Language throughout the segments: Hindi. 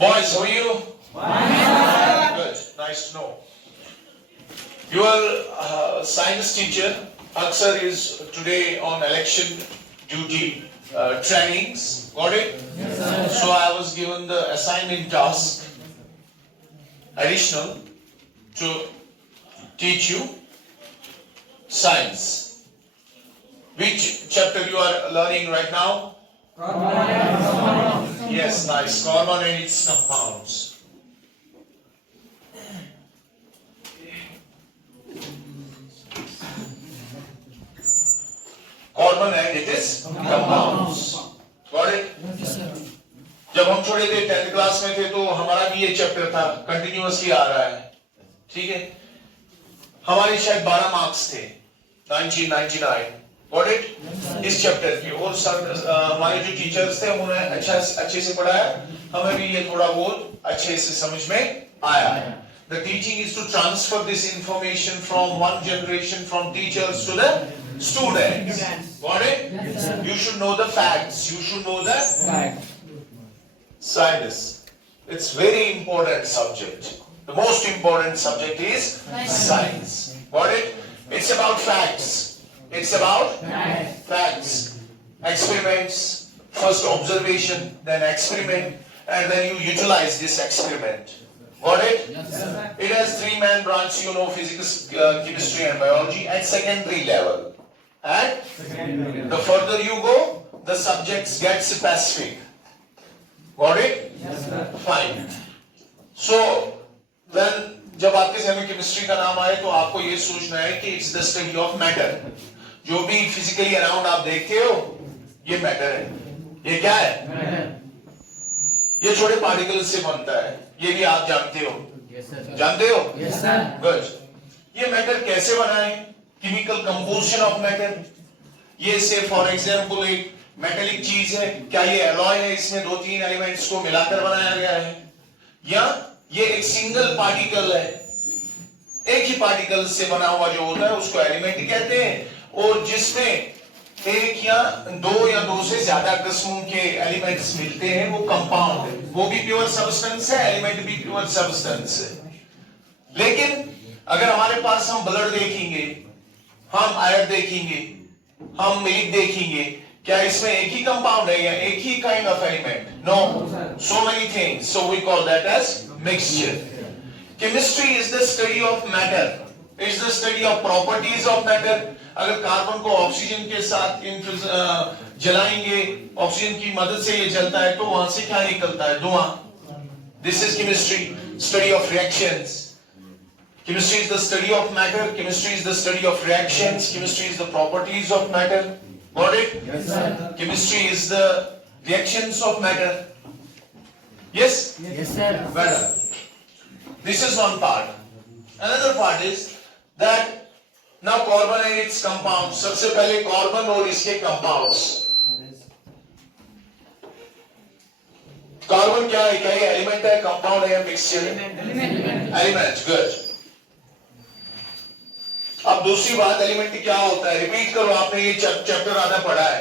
Boys, how are you? Fine. Good. Nice to know. Your science teacher, Aksar, is today on election duty trainings. Got it? Yes, sir. So I was given the assignment task, additional, to teach you science. Which chapter you are learning right now? Yes, nice. Carbon and its compounds. Carbon and its compounds. Got it? Yes, sir. जब हम छोटे थे 10th क्लास में थे तो हमारा भी ये चैप्टर था, कंटिन्यूअसली आ रहा है, ठीक है? हमारे शायद 12 मार्क्स थे 1999. Got it? इस चैप्टर के और सर हमारे जो टीचर्स थे उन्होंने अच्छे से पढ़ाया, हमें भी ये थोड़ा बहुत अच्छे से समझ में आया. The teaching is to transfer this information from one generation from teachers to the students. Got it? Yes, sir. You should know the facts. You should know the science. It's very important subject. The most important subject is science. Got it? It's about facts. It's about facts. Experiments, first observation, then experiment, and then you utilize this experiment. Got it? Yes, sir. It has three main branches, you know, physics, chemistry and biology at secondary level. And the further you go, the subjects get specific. Got it? Yes, sir. Fine. So, then जब आपके सामने केमिस्ट्री का नाम आए तो आपको ये सोचना है कि it's the study of matter. जो भी फिजिकली अराउंड आप देखते हो, ये मैटर है. ये क्या है? ये छोटे पार्टिकल्स से बनता है. ये भी आप जानते हो. Yes, sir. जानते हो? Yes, sir. गुड. ये मैटर कैसे बना है? Chemical composition of matter. ये से फॉर एग्जांपल एक मेटेलिक चीज है, क्या ये एलॉय है? इसमें 2-3 एलिमेंट्स को मिलाकर बनाया गया है, या ये एक सिंगल पार्टिकल है? एक ही पार्टिकल से बना हुआ जो होता है उसको एलिमेंट कहते हैं, और जिसमें एक या दो से ज्यादा किस्मों के एलिमेंट्स मिलते हैं वो कंपाउंड है. वो भी प्योर सब्सटेंस है, एलिमेंट भी प्योर सब्सटेंस है. लेकिन अगर हमारे पास हम ब्लड देखेंगे, हम आयरन देखेंगे, हम मिल्क देखेंगे, क्या इसमें एक ही कंपाउंड है या एक ही kind of element? No, so many things. So we call that as mixture. Chemistry is the study of matter, is the study of properties of matter. अगर कार्बन को ऑक्सीजन के साथ जलाएंगे, ऑक्सीजन की मदद से ये जलता है, तो वहां से क्या निकलता है? धुआं. This is chemistry, study of reactions. Chemistry is the study of matter. Chemistry is the study of reactions. Chemistry is the properties of matter. Got it? Yes, sir. Chemistry is the reactions of matter. Yes? Yes, sir. Better. This is one part. Another part is that now carbon and its compounds. सबसे पहले carbon और इसके compounds. Carbon क्या है? क्या ये element है, compound है या mixture है? Element. Good. अब दूसरी बात, एलिमेंट क्या होता है? रिपीट करो, आपने ये चैप्टर आधा पढ़ा है.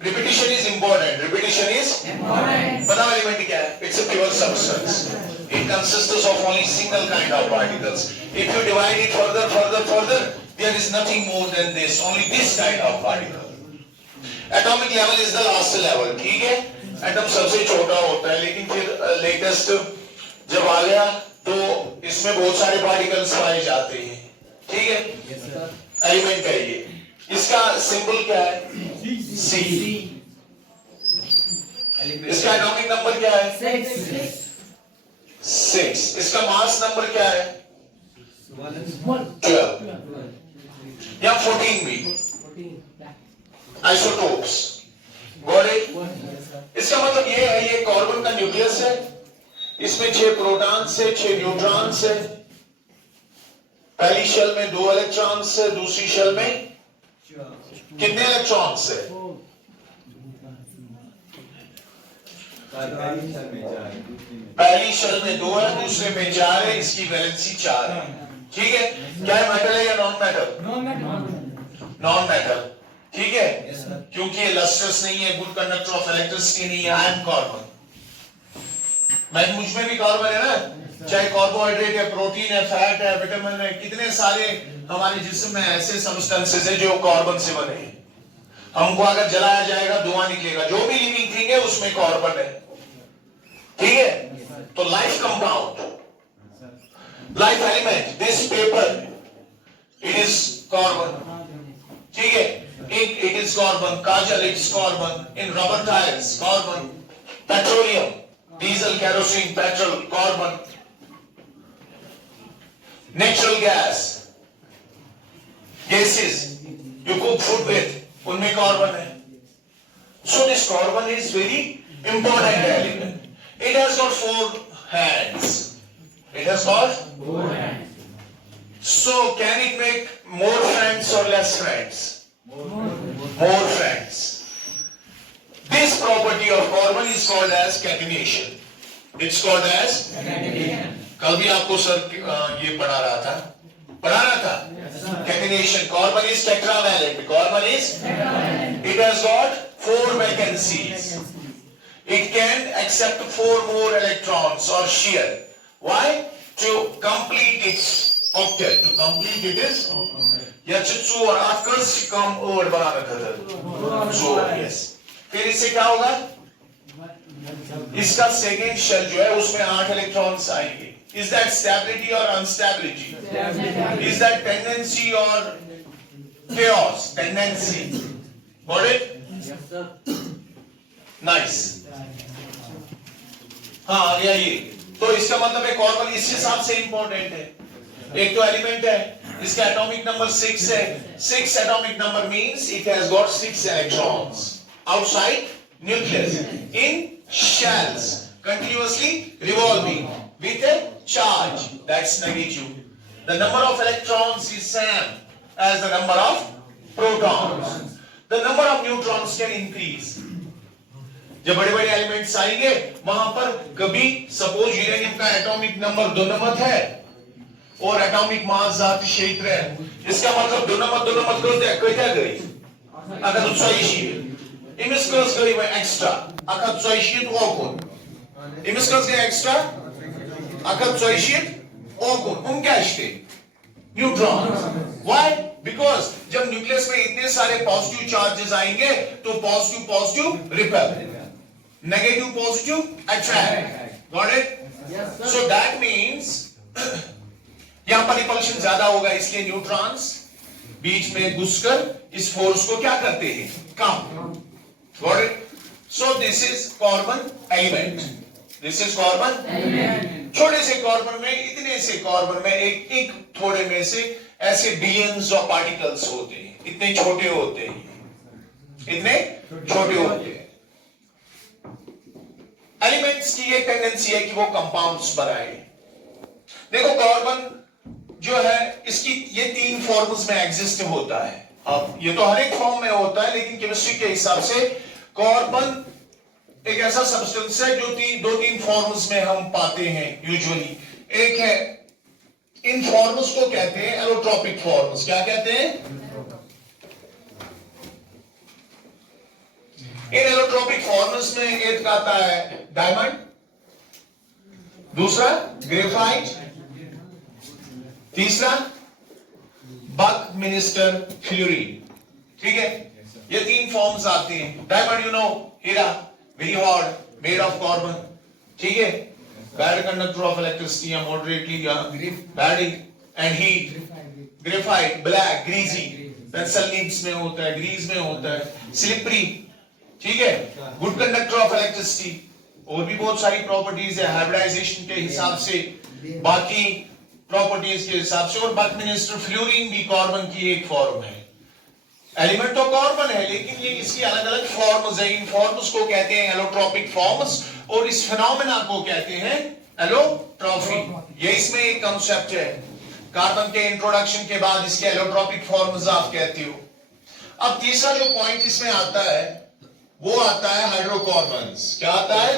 Repetition is important. Repetition is important. बताओ एलिमेंट क्या है? It's a pure substance. It consists of only single kind of particles. If you divide it further, there is nothing more than this, only this kind of particle. Atomic level is the last level. ठीक है, एटम सबसे छोटा होता है, लेकिन फिर लेटेस्ट जब आ गया तो इसमें बहुत सारे पार्टिकल्स पाए जाते हैं. ठीक है, एलिमेंट है ये. इसका सिंबल क्या है? C. इसका एटॉमिक नंबर क्या है? 6. इसका मास नंबर क्या है? 12 या 14 भी. आइसोटोप्स. Got it? इसका मतलब ये है, ये कार्बन का न्यूक्लियस है, इसमें 6 प्रोटॉन्स है, 6 न्यूट्रॉन्स है. पहली शेल में 2 इलेक्ट्रॉन्स है, दूसरी शेल में कितने इलेक्ट्रॉन्स है? पहली शेल में 2 है, दूसरे में 4 है, इसकी वैलेंसी 4 है. ठीक है, क्या है? मेटल है या नॉन मेटल? Non metal. ठीक है, क्योंकि ये लस्ट्रस नहीं है, गुड कंडक्टर ऑफ इलेक्ट्रिसिटी नहीं है. Ion carbon. मैं मुझ में भी कार्बन है ना, चाहे कार्बोहाइड्रेट है, प्रोटीन है, फैट है, विटामिन है, कितने सारे हमारे जिस्म में ऐसे सब्सटेंसेस है जो कार्बन से बने हैं। हमको अगर जलाया जाएगा धुआं निकलेगा, जो भी लिविंग थिंग है उसमें कार्बन है, ठीक है। तो like compound, like element, this paper it is carbon, ठीक है। Ink it is carbon, kajal it's carbon, in rubber tyres carbon, petroleum, diesel, kerosene, petrol, carbon, natural gas, gases you cook food with, उनमें कार्बन है। So this carbon is very important element. It has got 4 hands. It has got 4 hands. So can it make more friends or less friends? More friends. This property of carbon is called as catenation. It's called as catenation. कल भी आपको सर ये पढ़ा रहा था catenation. Carbon is tetravalent. Carbon is it has got 4 vacancies. It can accept 4 more electrons or shear. Why? To complete its octet. To complete it is या चित्सू और आकर्ष कम और बनाना था। So yes. फिर इससे क्या होगा? इसका सेकेंड शेल जो है उसमें 8 इलेक्ट्रॉन्स आएंगे। Is that stability or instability? Stability. Is that tendency or chaos? Tendency. Got it? Yes, sir. Nice. हाँ आ गया ये। तो इसका मतलब है कार्बन इस हिसाब से इंपॉर्टेंट है। एक तो एलिमेंट है, इसका एटॉमिक नंबर 6 है। 6 atomic number means it has got 6 electrons outside nucleus in shells continuously revolving with a charge that's negative. The number of electrons is same as the number of protons. The number of neutrons can increase. जब बड़े-बड़े एलिमेंट्स आएंगे वहां पर कभी सपोज यूरेनियम का एटॉमिक नंबर 2 नंबर है और एटॉमिक मास ज़ात क्षेत्र है, इसका मतलब 2 नंबर क्या गई अगर उत्साही इमिस्कर्स गई वो एक्स्ट्रा अगर उत्साही तो और इमिस्कर्स गए एक्स्ट्रा अगर उत्साही और क्या स्टे न्यूट्रॉन। व्हाई? बिकॉज जब न्यूक्लियस में इतने सारे पॉजिटिव चार्जेस आएंगे तो positive repel, negative positive attract. Got it? So that means यहां पर रिपल्शन ज्यादा होगा, इसलिए न्यूट्रॉन्स बीच में घुसकर इस फोर्स को क्या करते हैं? कम। Got it? So this is carbon element, this is carbon element. छोटे से कार्बन में इतने से कार्बन में एक थोड़े में से ऐसे बिलियंस ऑफ पार्टिकल्स होते हैं, इतने छोटे होते हैं, इतने छोटे होते हैं। एलिमेंट्स की ये टेंडेंसी है कि वो कंपाउंड्स बनाए। देखो कार्बन जो है इसकी ये 3 फॉर्म्स में एग्जिस्ट होता है। अब ये तो हर एक फॉर्म में होता है, लेकिन केमिस्ट्री के हिसाब से कार्बन एक ऐसा सब्सटेंस है जो 2-3 फॉर्म्स में हम पाते हैं यूजुअली। एक है, इन फॉर्म्स को कहते हैं एलोट्रोपिक फॉर्म्स। क्या कहते हैं? इन एलोट्रोपिक फॉर्म्स में एक आता है डायमंड, दूसरा ग्रेफाइट, तीसरा बकमिनिस्टर फ्लोरीन। ठीक है, ये 3 फॉर्म्स आते हैं। डायमंड यू नो, हीरा, very hard, made of carbon. ठीक है, बैड कंडक्टर ऑफ इलेक्ट्रिसिटी या मॉडरेटली या bad and heat. Graphite black, greasy, pencil leads में होता है, ग्रीज में होता है, स्लिपरी। ठीक है, गुड कंडक्टर ऑफ इलेक्ट्रिसिटी। और भी बहुत सारी प्रॉपर्टीज है हाइब्रिडाइजेशन के हिसाब से, बाकी प्रॉपर्टीज के हिसाब से। और बकमिनिस्टर फ्लोरीन भी कार्बन की एक फॉर्म है। एलिमेंट तो कार्बन है, लेकिन ये इसकी अलग अलग फॉर्म्स है। इन फॉर्म्स को कहते हैं एलोट्रोपिक फॉर्म्स, और इस फिनोमेना को कहते हैं एलोट्रॉफी। ये इसमें एक कांसेप्ट है। कार्बन के इंट्रोडक्शन के बाद इसके एलोट्रोपिक फॉर्म्स आप कहते हो। अब तीसरा जो पॉइंट इसमें आता है वो आता है हाइड्रोकार्बन्स। क्या आता है?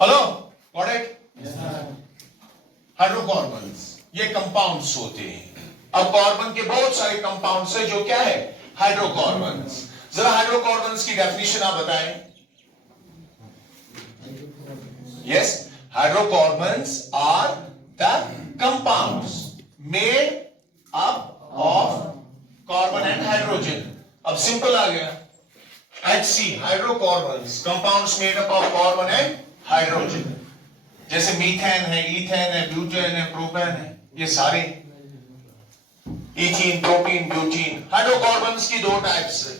Hello, got it? हाइड्रोकार्बन्स ये कंपाउंड्स होते हैं। अब कार्बन के बहुत सारे कंपाउंड्स है जो क्या है? हाइड्रोकार्बन्स। जरा हाइड्रोकार्बन्स की डेफिनेशन आप बताएं। Yes, hydrocarbons are the compounds made up of carbon and hydrogen. अब सिंपल आ गया, HC hydrocarbons, compounds made up of carbon and hydrogen, जैसे मीथेन है, ईथेन है, ब्यूटेन है, प्रोपेन है, ये सारे इथीन, प्रोपीन, ब्यूटीन, हाइड्रोकार्बन्स की दो टाइप्स है,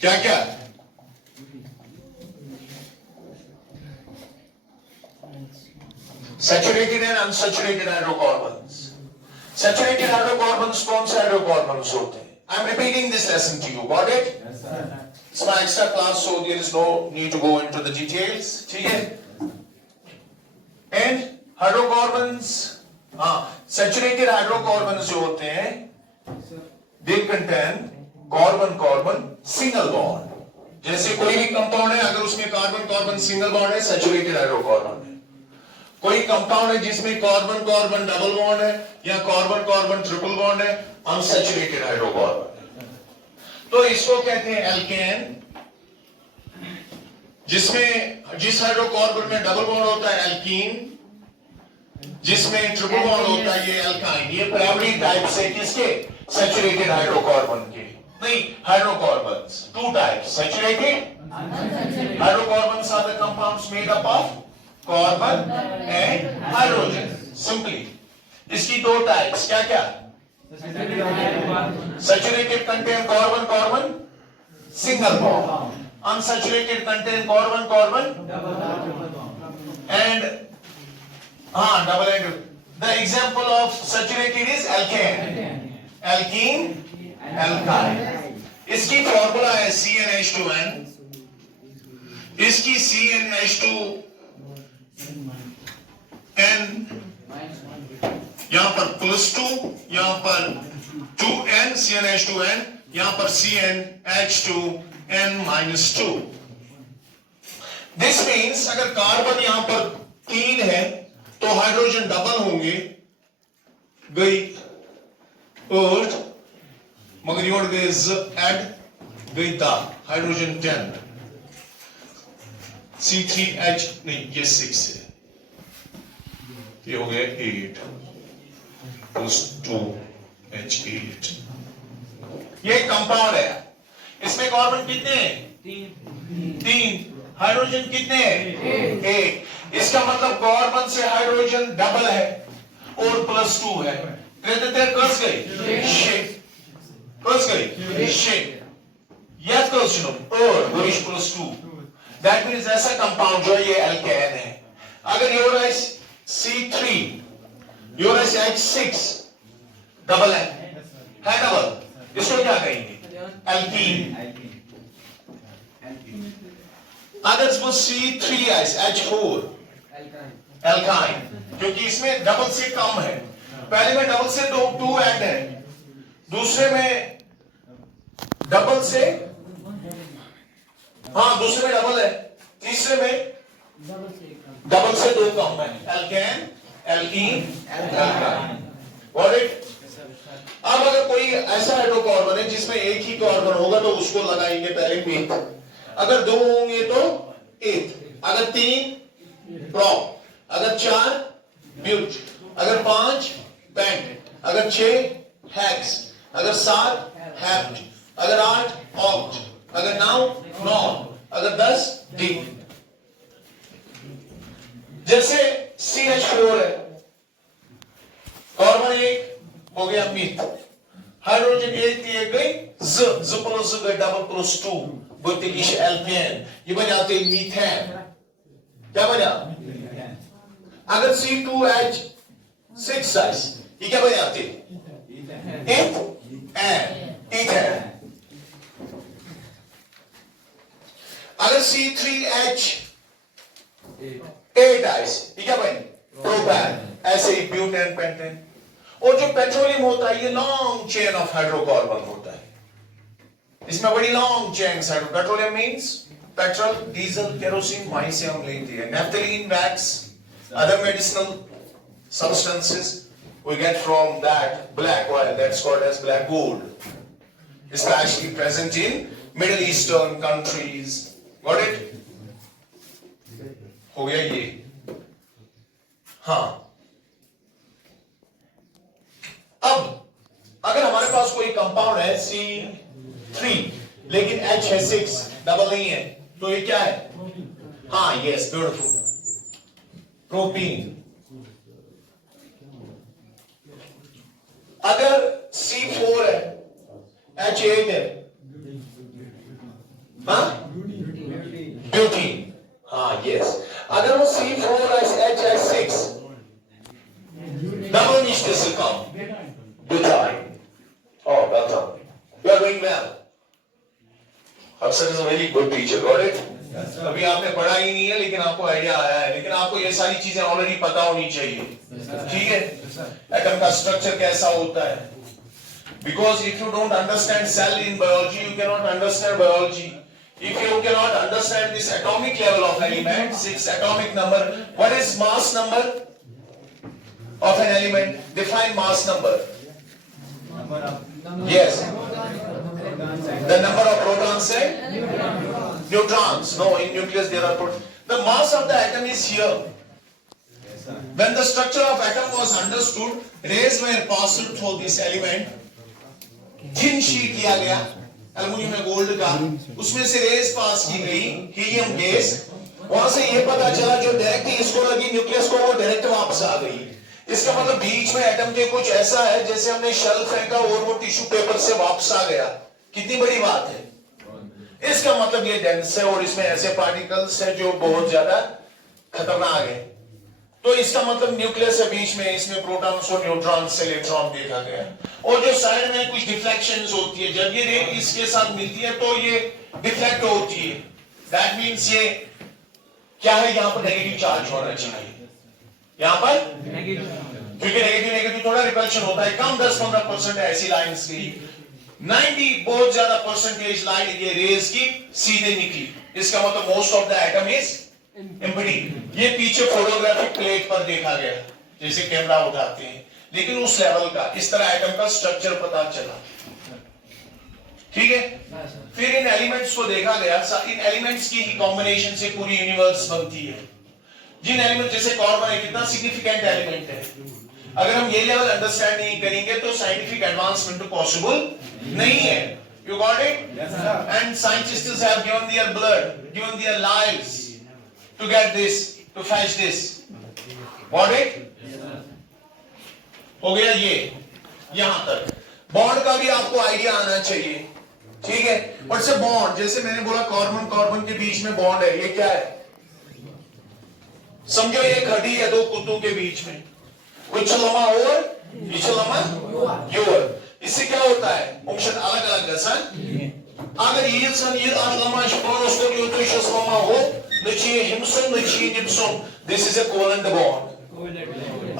क्या क्या? Saturated and unsaturated hydrocarbons. Saturated hydrocarbons कौन से हाइड्रोकार्बन्स होते हैं? I am repeating this lesson to you, got it? It's my extra class, so there is no need to go into the details, ठीक है? And hydrocarbons, saturated hydrocarbons जो होते हैं, they contain carbon-carbon single bond. जैसे कोई भी कंपाउंड है, अगर उसमें कार्बन-कार्बन सिंगल बॉन्ड है, सैचुरेटेड हाइड्रोकार्बन है। कोई कंपाउंड है जिसमें कार्बन-कार्बन डबल बॉन्ड है या कार्बन-कार्बन ट्रिपल बॉन्ड है, अनसैचुरेटेड हाइड्रोकार्बन। तो इसको कहते हैं एल्केन, जिसमें जिस हाइड्रोकार्बन में डबल बॉन्ड होता है एल्कीन, जिसमें ट्रिपल बॉन्ड होता है ये एल्काइन। ये प्राइमरी टाइप्स है किसके? सैचुरेटेड हाइड्रोकार्बन के। नहीं, hydrocarbons two types, saturated, hydrocarbons are the compounds made up of carbon and hydrogen. Simply इसकी दो टाइप्स, क्या क्या? Saturated contain carbon carbon single bond, unsaturated contain carbon carbon and double end. The example of saturated is alkane, alkene, alkyne. इसकी फॉर्मूला है CnH2n, इसकी CnH2n यहां पर +2, यहां पर 2n CnH2n, यहां पर CnH2n -2। दिस मीन्स अगर कार्बन यहां पर 3 है तो हाइड्रोजन डबल होंगे, गई अर्थ, मगर योड़ गए ऐड गई दा, हाइड्रोजन 10, C3H नहीं, ये 6 है, ये हो गया 8 plus 2H8। ये कंपाउंड है, इसमें कार्बन कितने हैं? 3। हाइड्रोजन कितने हैं? 1। इसका मतलब कार्बन से हाइड्रोजन डबल है और +2 है। कस गई शेप याद करो, सुनो, और +2, दैट मींस ऐसा कंपाउंड जो ये एल्केन है। अगर योराइस C3, योराइस H6 डबल है डबल, इसको क्या कहेंगे? एल्कीन। अगर वो C3 H4 एल्काइन, क्योंकि इसमें डबल से कम है। पहले में डबल से 2 ऐड है, दूसरे में डबल से, दूसरे में डबल है, तीसरे में डबल से 2 कम है, alkane, alkene, alkyne. Got it? अब अगर कोई ऐसा हाइड्रोकार्बन है जिसमें एक ही कार्बन होगा तो उसको लगाएंगे पहले मेथ, अगर 2 होंगे तो एथ, अगर 3 प्रोप, अगर 4 ब्यूट, अगर 5 पेंट, अगर 6 हेक्स, अगर 7 हेप्ट, अगर 8 ऑक्ट, अगर 9 नॉन, अगर 10 डी। जैसे CH4 है, कार्बन 1 हो गया मीथ, हाइड्रोजन 1 दिए गए, Z प्लस गए डबल +2, बोलते हैं एल्केन, ये बन जाते हैं मीथेन। क्या बना? अगर C2H6 ये क्या बन जाते हैं? ईथेन। अगर C3H8 ये क्या बने? प्रोपेन। ऐसे ही ब्यूटेन, पेंटेन। और जो पेट्रोलियम होता है ये लॉन्ग चेन ऑफ हाइड्रोकार्बन होता है, इसमें बड़ी लॉन्ग चेन है। Petroleum means petrol, diesel, kerosene, वहीं से हम लेते हैं। Naphthalene, wax, other medicinal substances we get from that black oil that's called as black gold, especially present in Middle Eastern countries. Got it? हो गया ये। हाँ, अब अगर हमारे पास कोई कंपाउंड है C3 लेकिन H है 6, डबल नहीं है, तो ये क्या है? हाँ, यस, ब्यूटीफुल, प्रोपीन। अगर C4 है, H8 है, हाँ, ब्यूटीन। हाँ, यस, अगर वो C4 H6, double niche this will come. Butyl. Oh, well done. You are doing well. Hafsar is a very good teacher, got it? अभी आपने पढ़ा ही नहीं है लेकिन आपको आइडिया आया है, लेकिन आपको ये सारी चीजें ऑलरेडी पता होनी चाहिए, ठीक है? एटम का स्ट्रक्चर कैसा होता है? Because if you don't understand cell in biology, you cannot understand biology. If you cannot understand this atomic level of element, 6 atomic number, what is mass number of an element? Define mass number. Yes. The number of protons and neutrons. No, in nucleus there are protons. The mass of the atom is here. When the structure of atom was understood, rays were passed through this element. Thin sheet लिया गया एल्युमिनियम में गोल्ड का, उसमें से रेस पास की गई, हीलियम गैस, वहां से ये पता चला जो डायरेक्ट इसको लगी न्यूक्लियस को, वो डायरेक्ट वापस आ गई। इसका मतलब बीच में एटम के कुछ ऐसा है जैसे हमने शेल फेंका और वो टिश्यू पेपर से वापस आ गया। कितनी बड़ी बात है। इसका मतलब ये डेंस है और इसमें ऐसे पार्टिकल्स है जो बहुत ज्यादा खतरनाक है। तो इसका मतलब न्यूक्लियस है बीच में, इसमें प्रोटॉन्स और न्यूट्रॉन्स से इलेक्ट्रॉन देखा गया। और जो साइड में कुछ डिफ्लेक्शंस होती है, जब ये रे इसके साथ मिलती है तो ये डिफ्लेक्ट होती है। दैट मींस ये क्या है, यहां पर नेगेटिव चार्ज होना चाहिए, यहां पर क्योंकि नेगेटिव थोड़ा रिपल्शन होता है, कम 10-15% ऐसी लाइंस की, 90 बहुत ज्यादा परसेंटेज लाइन ये रेज की सीधे निकली। इसका मतलब most of the atom is empty. ये पीछे फोटोग्राफिक प्लेट पर देखा गया, जैसे कैमरा उठाते हैं, लेकिन उस लेवल का इस तरह एटम का स्ट्रक्चर पता चला, ठीक है? फिर इन एलिमेंट्स को देखा गया, इन एलिमेंट्स की ही कॉम्बिनेशन से पूरी यूनिवर्स बनती है। जिन एलिमेंट जैसे कार्बन है, कितना सिग्निफिकेंट एलिमेंट है, अगर हम ये लेवल अंडरस्टैंड नहीं करेंगे तो साइंटिफिक एडवांसमेंट पॉसिबल नहीं है। You got it? Yes, sir. And scientists have given their blood, given their lives to get this, to fetch this. Got it? Yes, sir. हो गया ये यहां तक। बॉन्ड का भी आपको आइडिया आना चाहिए, ठीक है? और से बॉन्ड, जैसे मैंने बोला कार्बन कार्बन के बीच में बॉन्ड है, ये क्या है? समझो ये खड़ी है दो कुत्तों के बीच में, कुछ लम्हा और योर, इससे क्या होता है? ऑप्शन अलग अलग गसन। अगर ये सन ये लम्हा स्पोरोस को यो तो शस लम्हा हो, नचिए हिमसन नचिए निप्सन, this is a covalent bond.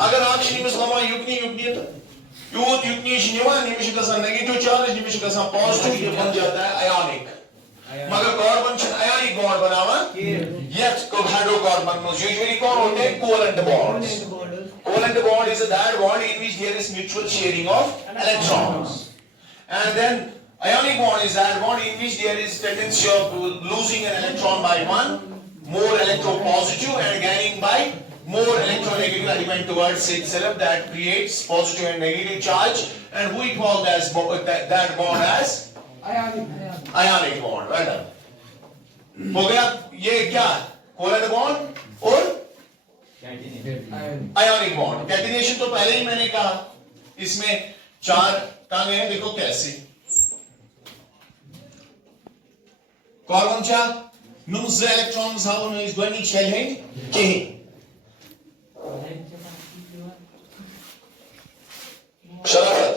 अगर आक्सीजन लम्हा युग्नी युग्नी यूथ युग्नी निवान निमिष गसन नेगेटिव चार्ज निमिष गसन पॉजिटिव, ये बन जाता है आयोनिक। मगर कार्बन छ आयोनिक बॉन्ड बनावन, यet को हाइड्रोकार्बन में यूजुअली कौन होते हैं? Covalent bonds. Covalent bond is that bond in which there is mutual sharing of electrons, and then ionic bond is that bond in which there is tendency of losing an electron by one more electropositive and gaining by more electronegative element towards itself, that creates positive and negative charge, and we call that bond as ionic bond. Right done. हो गया ये क्या? Covalent bond और आयोनिक बॉन्ड। कैटिनेशन तो पहले ही मैंने कहा, इसमें 4 टांगे हैं, देखो कैसे। कार्बन चा नुम्स electrons how is going shell है के शराफत,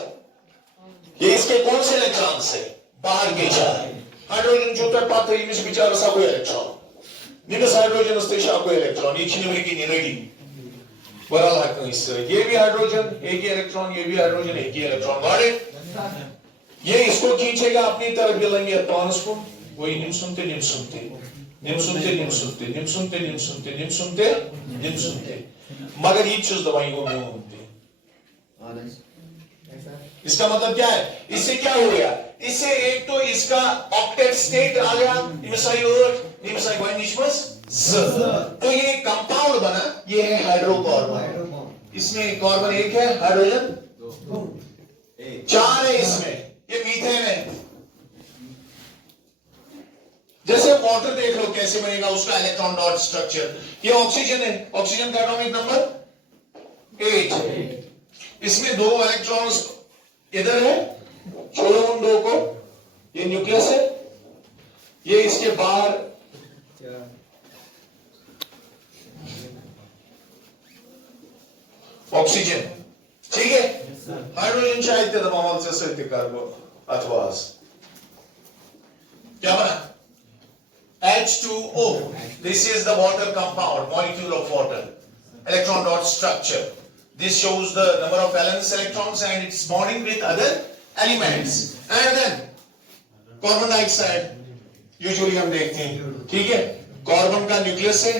ये इसके कौन से इलेक्ट्रॉन्स है? बाहर के 4 हाइड्रोजन जो तर पाते हैं इनमें बेचारा सा कोई इलेक्ट्रॉन निकस हाइड्रोजन अस्तेशा कोई इलेक्ट्रॉन ये छिनवरी की निरेडी बरा लगता है इससे। ये भी हाइड्रोजन एक ही इलेक्ट्रॉन, ये भी हाइड्रोजन एक ही इलेक्ट्रॉन, गॉट ये इसको खींचेगा अपनी तरफ बिलेंगे इलेक्ट्रॉन्स को, वही निम सुनते निम सुनते निम सुनते निम सुनते निम सुनते निम सुनते निम सुनते निम सुनते, मगर ये चीज दवाई को नहीं होती। इसका मतलब क्या है? इससे क्या हो गया? इससे एक तो इसका ऑक्टेट स्टेट आ गया, इमेसाइल तो ये कंपाउंड बना, ये है हाइड्रोकार्बन। इसमें कार्बन एक है, हाइड्रोजन चार है, इसमें ये मीथेन है। जैसे वाटर देख लो कैसे बनेगा, उसका इलेक्ट्रॉन डॉट स्ट्रक्चर। ये ऑक्सीजन है, ऑक्सीजन का एटॉमिक नंबर 8। इसमें दो इलेक्ट्रॉन्स इधर है, छोड़ो उन दो को, ये न्यूक्लियस है, ये इसके बाहर ऑक्सीजन, ठीक है। हाइड्रोजन शायद दबाव से कार्बन अथवा क्या बना H2O. This is the water compound, molecule of water, electron dot structure. This shows the number of valence electrons and its bonding with other elements. And then carbon dioxide usually हम देखते हैं, ठीक है। कार्बन का न्यूक्लियस है,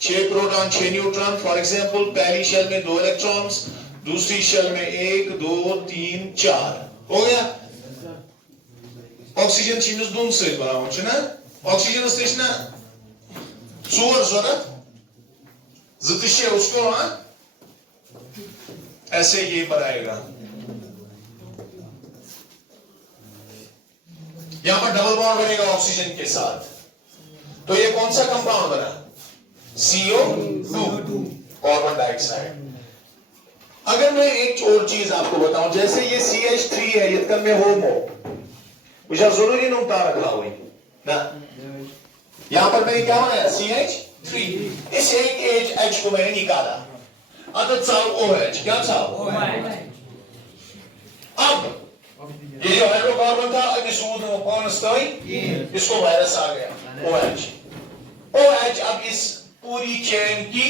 6 प्रोटॉन 6 न्यूट्रॉन। फॉर एग्जांपल पहली शेल में 2 इलेक्ट्रॉन्स, दूसरी शेल में 1 2 3 4 हो गया। ऑक्सीजन चीज दोन से बनाओ ना, ऑक्सीजन स्टेशन चोर जरूरत जतिशे उसको, हाँ ऐसे ये बनाएगा। यहां पर डबल बॉन्ड बनेगा ऑक्सीजन के साथ। तो ये कौन सा कंपाउंड बना, CO2, कार्बन डाइऑक्साइड। अगर मैं एक और चीज आपको बताऊं, जैसे ये CH3 है, ये तक में होमो मुझे जरूरी नहीं उतार रखा हुई ना, यहां पर मैंने क्या बनाया CH3, इस एक H को मैंने निकाला, अतः चाव OH, क्या चाव, अब ये जो हाइड्रोकार्बन था, अब इसको वायरस आ गया OH अब इस पूरी चेन की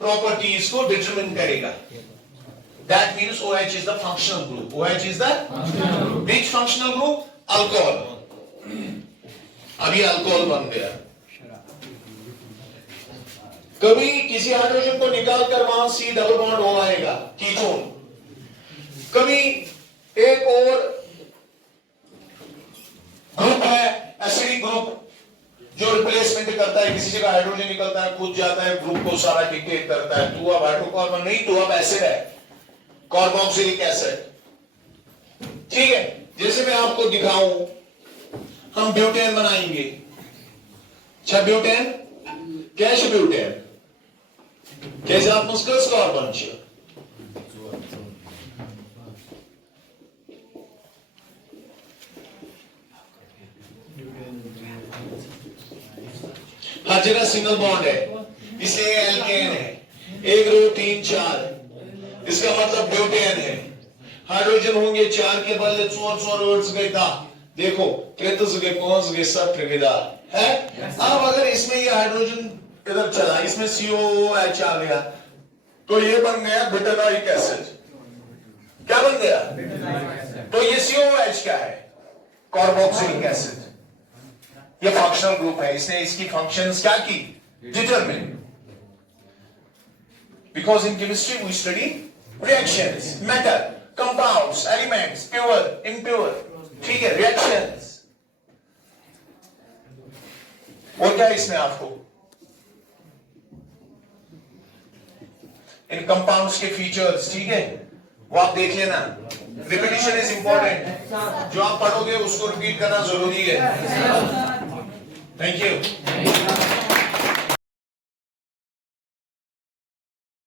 प्रॉपर्टीज को डिटरमिन करेगा। That means OH is the functional group. OH is the which functional group? Alcohol. अभी अल्कोहल बन गया। कभी किसी हाइड्रोजन को निकाल कर वहां C डबल बॉन्ड O आएगा, कीटोन। कभी एक और ग्रुप है एसिडिक ग्रुप, जो रिप्लेसमेंट करता है, किसी जगह हाइड्रोजन निकलता है, कूद जाता है, ग्रुप को सारा डिक्टेट करता है, तू अब हाइड्रोकार्बन नहीं, तू अब एसिड है, कार्बोक्सिलिक एसिड, ठीक है। जैसे मैं आपको दिखाऊं, हम ब्यूटेन बनाएंगे, अच्छा ब्यूटेन कैश ब्यूटेन कैसे आप मुस्कस कार्बन हर जगह सिंगल बॉन्ड है, इसलिए एल्केन है, 1 2 3 4, इसका मतलब ब्यूटेन है। हाइड्रोजन होंगे 4 के बदले 4 वर्ड्स गए था, देखो 3 गए 5 गए 7 है। अब अगर इसमें ये हाइड्रोजन इधर चला, इसमें COOH आ गया, तो ये बन गया ब्यूटेनोइक एसिड। क्या बन गया, तो ये COOH क्या है, कार्बोक्सिलिक एसिड। ये फंक्शनल ग्रुप है, इसने इसकी फंक्शंस क्या की, determine. Because in chemistry we study reactions, metal, compounds, elements, pure, impure, ठीक है, रिएक्शंस। और क्या इसमें आपको इन कंपाउंड्स के फीचर्स, ठीक है, वो आप देख लेना। रिपीटिशन इज इंपॉर्टेंट, जो आप पढ़ोगे उसको रिपीट करना जरूरी है। Thank you.